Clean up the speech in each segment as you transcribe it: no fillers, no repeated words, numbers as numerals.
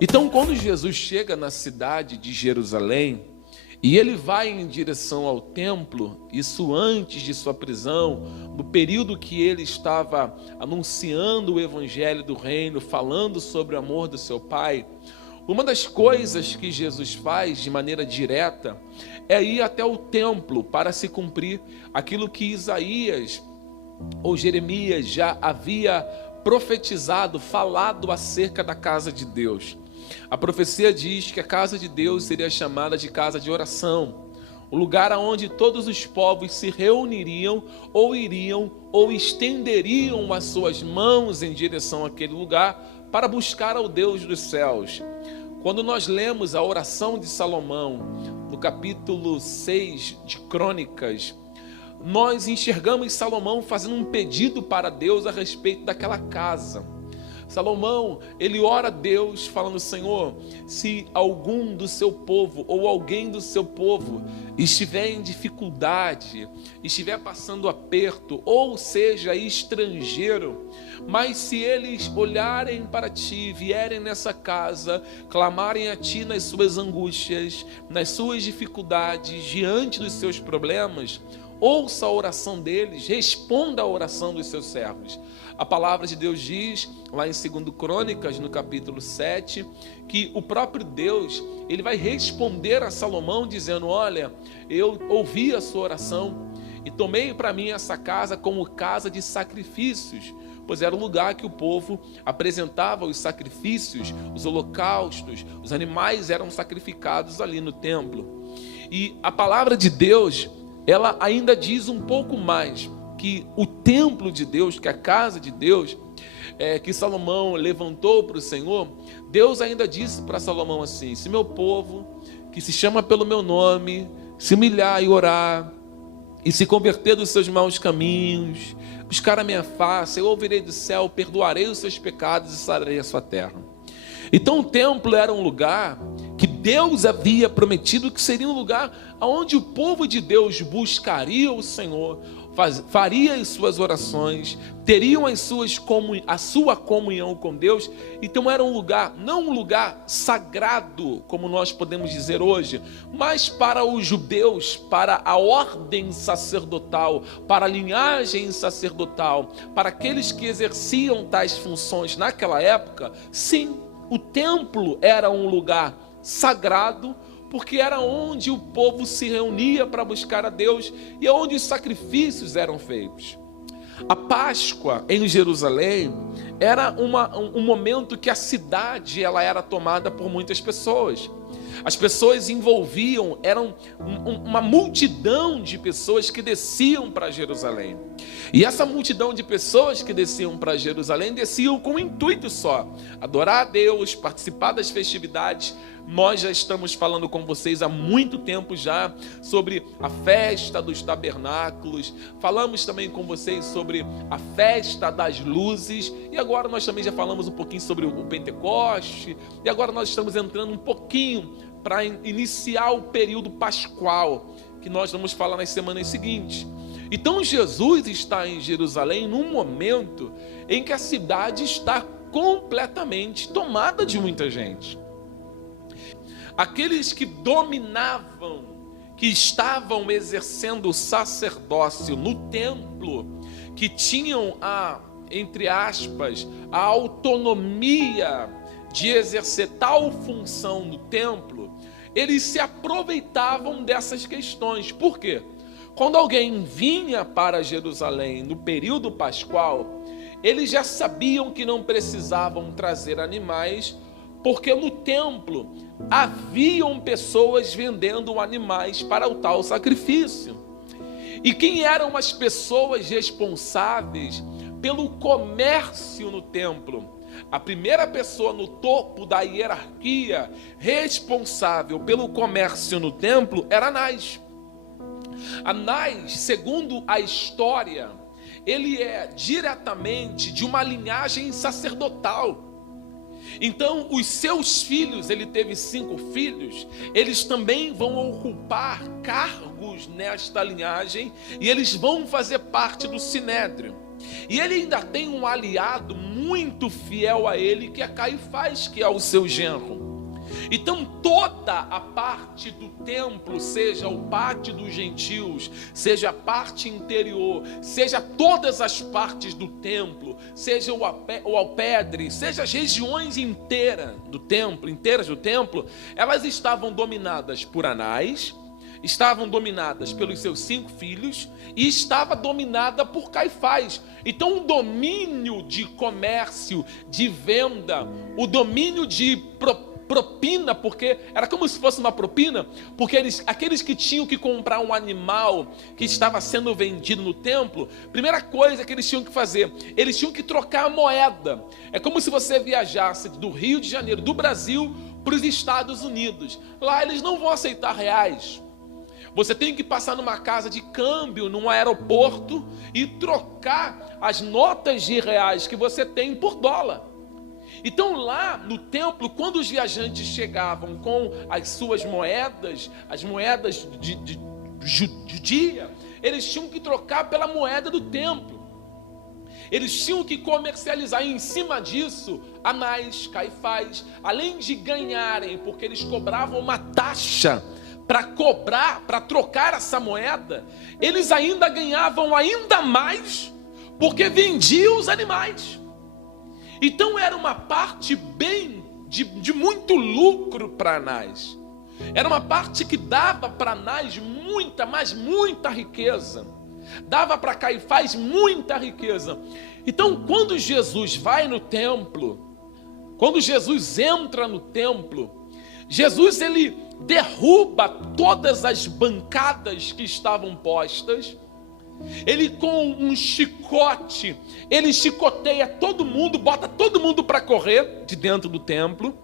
Então, quando Jesus chega na cidade de Jerusalém, e ele vai em direção ao templo, isso antes de sua prisão, no período que ele estava anunciando o evangelho do reino, falando sobre o amor do seu Pai, uma das coisas que Jesus faz de maneira direta é ir até o templo para se cumprir aquilo que Isaías ou Jeremias já havia profetizado, falado acerca da casa de Deus. A profecia diz que a casa de Deus seria chamada de casa de oração, o lugar aonde todos os povos se reuniriam ou iriam ou estenderiam as suas mãos em direção àquele lugar para buscar ao Deus dos céus. Quando nós lemos a oração de Salomão, no capítulo 6 de Crônicas, nós enxergamos Salomão fazendo um pedido para Deus a respeito daquela casa. Salomão, ele ora a Deus falando: Senhor, se algum do seu povo ou alguém do seu povo estiver em dificuldade, estiver passando aperto, ou seja, estrangeiro, mas se eles olharem para ti, vierem nessa casa, clamarem a ti nas suas angústias, nas suas dificuldades, diante dos seus problemas, ouça a oração deles, responda a oração dos seus servos. A palavra de Deus diz, lá em 2 Crônicas, no capítulo 7, que o próprio Deus, ele vai responder a Salomão dizendo: olha, eu ouvi a sua oração e tomei para mim essa casa como casa de sacrifícios, pois era o lugar que o povo apresentava os sacrifícios, os holocaustos, os animais eram sacrificados ali no templo. E a palavra de Deus, ela ainda diz um pouco mais, que o templo de Deus, que a casa de Deus, que Salomão levantou para o Senhor, Deus ainda disse para Salomão assim: se meu povo, que se chama pelo meu nome, se humilhar e orar, e se converter dos seus maus caminhos, buscar a minha face, eu ouvirei do céu, perdoarei os seus pecados e sararei a sua terra. Então o templo era um lugar que Deus havia prometido que seria um lugar onde o povo de Deus buscaria o Senhor, faria as suas orações, teriam a sua comunhão com Deus. Então era um lugar, não um lugar sagrado, como nós podemos dizer hoje, mas para os judeus, para a ordem sacerdotal, para a linhagem sacerdotal, para aqueles que exerciam tais funções naquela época. Sim, o templo era um lugar sagrado, porque era onde o povo se reunia para buscar a Deus e onde os sacrifícios eram feitos. A Páscoa em Jerusalém era um momento que a cidade ela era tomada por muitas pessoas. As pessoas envolviam, eram uma multidão de pessoas que desciam para Jerusalém. E essa multidão de pessoas que desciam para Jerusalém, desciam com um intuito só: adorar a Deus, participar das festividades. Nós já estamos falando com vocês há muito tempo já sobre a festa dos tabernáculos. Falamos também com vocês sobre a festa das luzes. E agora nós também já falamos um pouquinho sobre o Pentecoste. E agora nós estamos entrando um pouquinho para iniciar o período pascual, que nós vamos falar nas semanas seguintes. Então Jesus está em Jerusalém num momento em que a cidade está completamente tomada de muita gente. Aqueles que dominavam, que estavam exercendo o sacerdócio no templo, que tinham entre aspas, a autonomia de exercer tal função no templo, eles se aproveitavam dessas questões. Por quê? Quando alguém vinha para Jerusalém no período pascual, eles já sabiam que não precisavam trazer animais, porque no templo haviam pessoas vendendo animais para o tal sacrifício. E quem eram as pessoas responsáveis pelo comércio no templo? A primeira pessoa no topo da hierarquia responsável pelo comércio no templo era Anás. Anás, segundo a história, ele é diretamente de uma linhagem sacerdotal. Então, os seus filhos, ele teve 5 filhos, eles também vão ocupar cargos nesta linhagem e eles vão fazer parte do Sinédrio. E ele ainda tem um aliado muito fiel a ele, que é Caifás, que é o seu genro. Então toda a parte do templo, seja o pátio dos gentios, seja a parte interior, seja todas as partes do templo, seja o alpedre, seja as regiões inteiras do templo, elas estavam dominadas por Anás, estavam dominadas pelos seus 5 filhos e estava dominada por Caifás. Então o domínio de comércio, de venda, o domínio de propina, porque era como se fosse uma propina, porque aqueles que tinham que comprar um animal que estava sendo vendido no templo, primeira coisa que eles tinham que fazer, eles tinham que trocar a moeda. É como se você viajasse do Rio de Janeiro, do Brasil, para os Estados Unidos. Lá eles não vão aceitar reais. Você tem que passar numa casa de câmbio, num aeroporto, e trocar as notas de reais que você tem por dólar. Então lá no templo, quando os viajantes chegavam com as suas moedas, as moedas de judia, eles tinham que trocar pela moeda do templo. Eles tinham que comercializar, e em cima disso, Anás, Caifás, além de ganharem, porque eles cobravam uma taxa para trocar essa moeda, eles ainda ganhavam ainda mais, porque vendiam os animais. Então era uma parte bem de muito lucro para Anás. Era uma parte que dava para Anás muita, mas muita riqueza. Dava para Caifás muita riqueza. Então quando Jesus vai no templo, quando Jesus entra no templo, Jesus ele derruba todas as bancadas que estavam postas. Ele com um chicote, ele chicoteia todo mundo, bota todo mundo para correr de dentro do templo.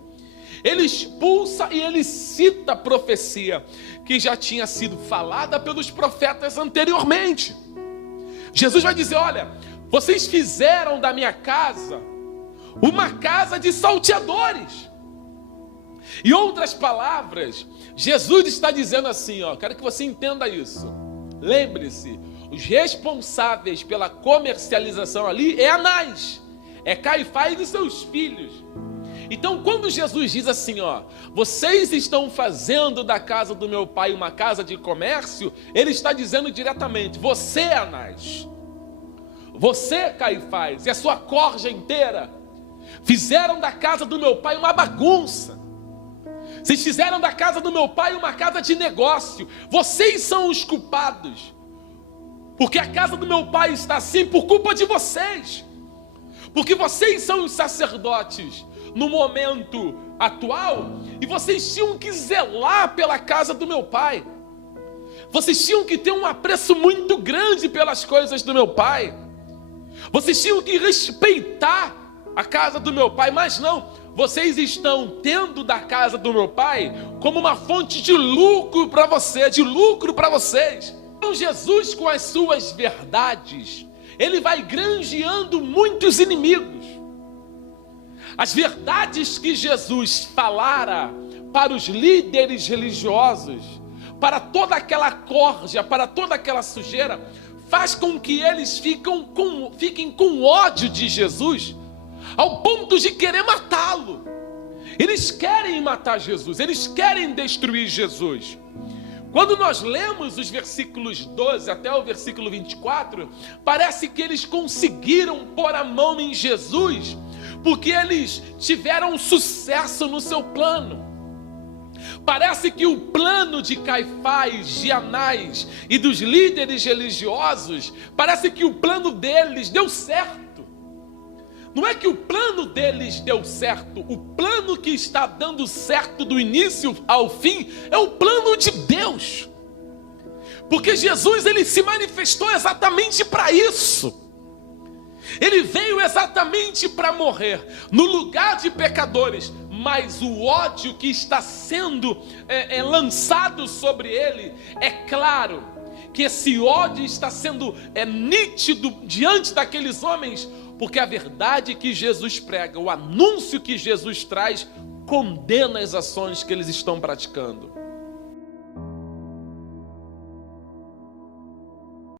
Ele expulsa e ele cita a profecia que já tinha sido falada pelos profetas anteriormente. Jesus vai dizer: olha, vocês fizeram da minha casa uma casa de salteadores. Em outras palavras, Jesus está dizendo assim, quero que você entenda isso. Lembre-se, os responsáveis pela comercialização ali é Anás, é Caifás e seus filhos. Então quando Jesus diz assim, vocês estão fazendo da casa do meu pai uma casa de comércio, ele está dizendo diretamente: você, Anás, você, Caifás, e a sua corja inteira, fizeram da casa do meu pai uma bagunça. Vocês fizeram da casa do meu pai uma casa de negócio. Vocês são os culpados, porque a casa do meu pai está assim por culpa de vocês. Porque vocês são os sacerdotes no momento atual, e vocês tinham que zelar pela casa do meu pai. Vocês tinham que ter um apreço muito grande pelas coisas do meu pai. Vocês tinham que respeitar a casa do meu pai, mas não. Vocês estão tendo da casa do meu pai como uma fonte de lucro para você, de lucro para vocês. Então Jesus, com as suas verdades, ele vai granjeando muitos inimigos. As verdades que Jesus falara para os líderes religiosos, para toda aquela corja, para toda aquela sujeira, faz com que eles fiquem com ódio de Jesus, ao ponto de querer matá-lo. Eles querem matar Jesus, eles querem destruir Jesus. Quando nós lemos os versículos 12 até o versículo 24, parece que eles conseguiram pôr a mão em Jesus, porque eles tiveram sucesso no seu plano. Parece que o plano de Caifás, de Anás e dos líderes religiosos, parece que o plano deles deu certo. Não é que o plano deles deu certo, o plano que está dando certo do início ao fim é o plano de Deus. Porque Jesus, ele se manifestou exatamente para isso. Ele veio exatamente para morrer no lugar de pecadores, mas o ódio que está sendo lançado sobre ele, é claro que esse ódio está sendo nítido diante daqueles homens, porque a verdade que Jesus prega, o anúncio que Jesus traz, condena as ações que eles estão praticando.